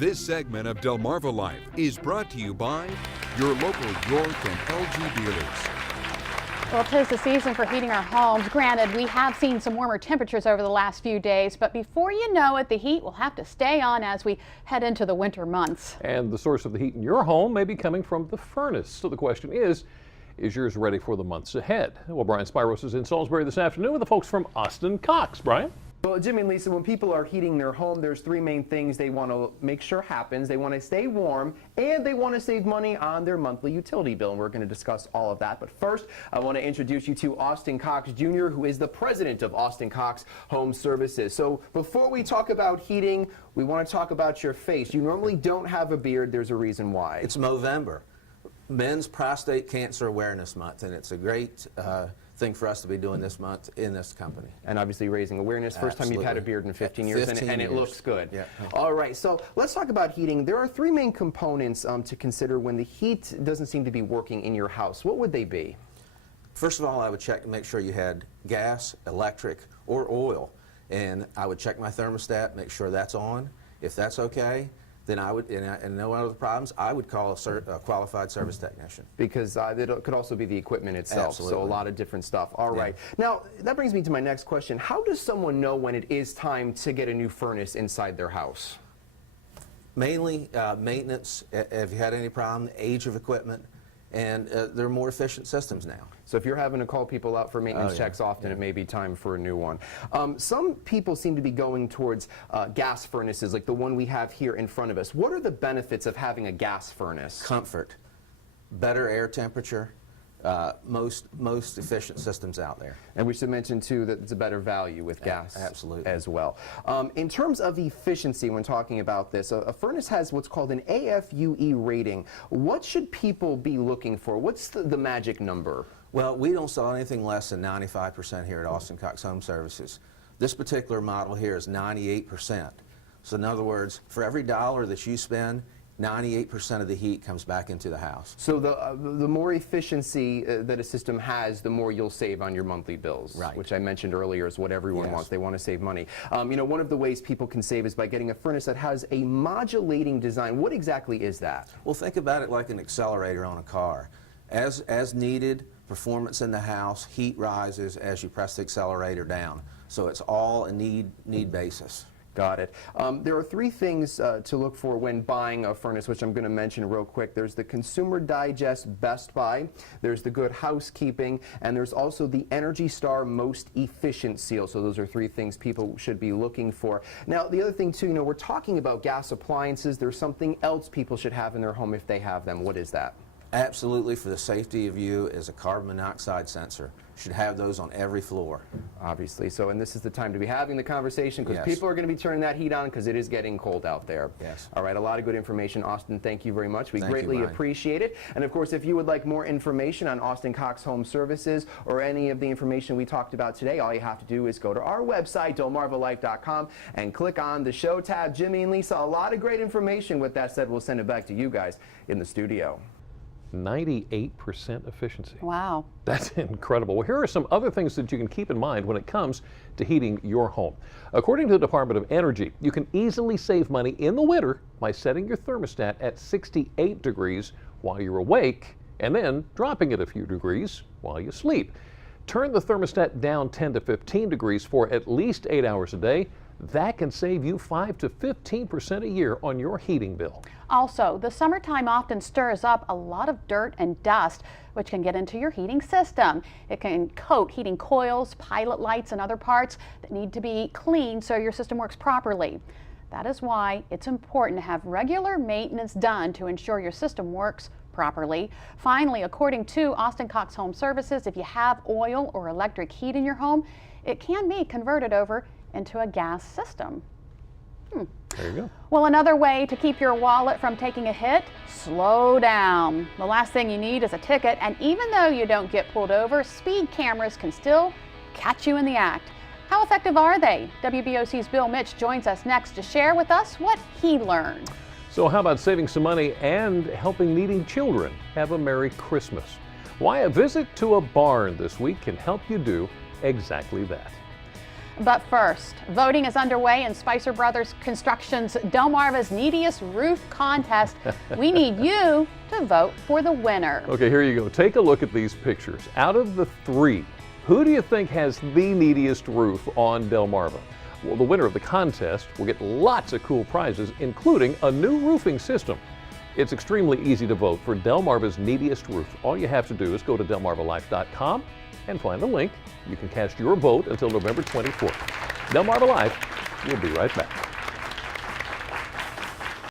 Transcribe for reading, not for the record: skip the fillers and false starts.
This segment of Delmarva Life is brought to you by your local York and LG dealers. Well, 'tis the season for heating our homes. Granted, we have seen some warmer temperatures over the last few days, but before you know it, the heat will have to stay on as we head into the winter months. And the source of the heat in your home may be coming from the furnace. So the question is yours ready for the months ahead? Well, Brian Spiros is in Salisbury this afternoon with the folks from Austin Cox. Brian? Well, Jimmy and Lisa, when people are heating their home, there's three main things they want to make sure happens. They want to stay warm, and they want to save money on their monthly utility bill, and we're going to discuss all of that. But first, I want to introduce you to Austin Cox Jr., who is the president of Austin Cox Home Services. So before we talk about heating, we want to talk about your face. You normally don't have a beard. There's a reason why. It's Movember, Men's Prostate Cancer Awareness Month, and it's a great thing for us to be doing this month in this company. And obviously raising awareness. First time you've had a beard in 15 years, and it looks good. Yeah. All right, so let's talk about heating. There are three main components to consider when the heat doesn't seem to be working in your house. What would they be? First of all, I would check to make sure you had gas, electric, or oil. And I would check my thermostat, make sure that's on. If that's okay, then I would, and no other problems, I would call a qualified service technician. Because it could also be the equipment itself, Absolutely. so a lot of different stuff. All right. Now, that brings me to my next question. How does someone know when it is time to get a new furnace inside their house? Mainly maintenance, if you had any problem, age of equipment, and there are more efficient systems now. So if you're having to call people out for maintenance checks often, it may be time for a new one. Some people seem to be going towards gas furnaces, like the one we have here in front of us. What are the benefits of having a gas furnace? Comfort, better air temperature, most efficient systems out there. And we should mention, too, that it's a better value with gas Absolutely. as well. In terms of efficiency, when talking about this, a furnace has what's called an AFUE rating. What should people be looking for? What's the magic number? Well, we don't sell anything less than 95% here at Austin Cox Home Services. This particular model here is 98%. So in other words, for every dollar that you spend, 98% of the heat comes back into the house. So the more efficiency that a system has, the more you'll save on your monthly bills, Right. which I mentioned earlier is what everyone wants. They want to save money. You know, one of the ways people can save is by getting a furnace that has a modulating design. What exactly is that? Well, think about it like an accelerator on a car. As needed, performance in the house, heat rises as you press the accelerator down. So it's all a need basis. Got it. There are three things to look for when buying a furnace, which I'm going to mention real quick. There's the Consumer Digest Best Buy, there's the Good Housekeeping, and there's also the Energy Star Most Efficient Seal. So those are three things people should be looking for. Now, the other thing, too, you know, we're talking about gas appliances. There's something else people should have in their home if they have them. What is that? Absolutely, for the safety of you, is a carbon monoxide sensor. Should have those on every floor. Obviously. So, and this is the time to be having the conversation, because Yes. people are going to be turning that heat on because it is getting cold out there. Yes. All right, a lot of good information. Austin, thank you very much. We Thank you, greatly Brian. appreciate it. And of course, if you would like more information on Austin Cox Home Services or any of the information we talked about today, all you have to do is go to our website, delmarvalife.com, and click on the show tab. Jimmy and Lisa, a lot of great information. With that said, we'll send it back to you guys in the studio. 98% efficiency. Wow. That's incredible. Well, here are some other things that you can keep in mind when it comes to heating your home. According to the Department of Energy, you can easily save money in the winter by setting your thermostat at 68 degrees while you're awake and then dropping it a few degrees while you sleep. Turn the thermostat down 10 to 15 degrees for at least 8 hours a day. That can save you 5 to 15% a year on your heating bill. Also, the summertime often stirs up a lot of dirt and dust, which can get into your heating system. It can coat heating coils, pilot lights, and other parts that need to be cleaned so your system works properly. That is why it's important to have regular maintenance done to ensure your system works properly. Finally, according to Austin Cox Home Services, if you have oil or electric heat in your home, it can be converted over into a gas system. There you go. Well, another way to keep your wallet from taking a hit, slow down. The last thing you need is a ticket, and even though you don't get pulled over, speed cameras can still catch you in the act. How effective are they? WBOC's Bill Mitch joins us next to share with us what he learned. So how about saving some money and helping needing children have a Merry Christmas? Why a visit to a barn this week can help you do exactly that. But first, voting is underway in Spicer Brothers Construction's Delmarva's Neediest Roof Contest. We need you to vote for the winner. Okay, here you go. Take a look at these pictures. Out of the three, who do you think has the neediest roof on Delmarva? Well, the winner of the contest will get lots of cool prizes, including a new roofing system. It's extremely easy to vote for Delmarva's neediest roof. All you have to do is go to delmarvalife.com and find the link. You can cast your vote until November 24th. Delmarva Life, we'll be right back.